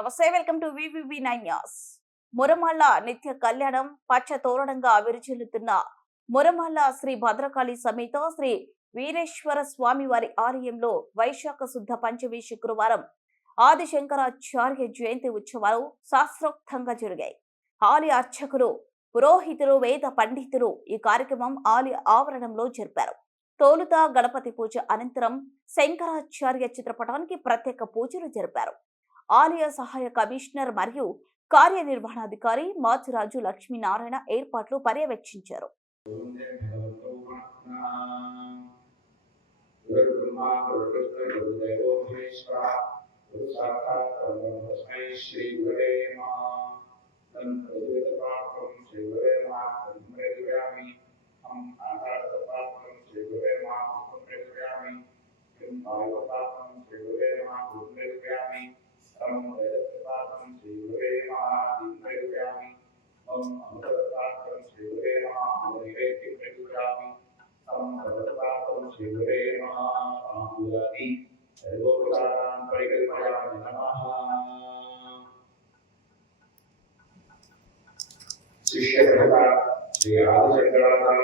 నమస్తే, welcome to VVV9 news. మురమాళ్ళ నిత్య కళ్యాణం పచ్చ తోరణంగా విరుచిల్లుతున్న మురమాళ్ళ శ్రీ భద్రకాళి సమేత శ్రీ వీరేశ్వర స్వామి వారి ఆలయంలో వైశాఖ శుద్ధ పంచమి శుక్రవారం ఆది శంకరాచార్య జయంతి ఉత్సవాలు శాస్త్రోక్తంగా జరిగాయి. ఆలయ అర్చకులు, పురోహితులు, వేద పండితులు ఈ కార్యక్రమం ఆలయ ఆవరణంలో జరిపారు. తోలుత గణపతి పూజ అనంతరం శంకరాచార్య చిత్రపటానికి ప్రత్యేక పూజలు జరిపారు. ఆలయ సహాయ కమిషనర్ మరియు కార్యనిర్వహణాధికారి మాచిరాజు లక్ష్మీనారాయణ ఏర్పాట్లు పర్యవేక్షించారు. శ్రీ ఆది శంకరాచార్య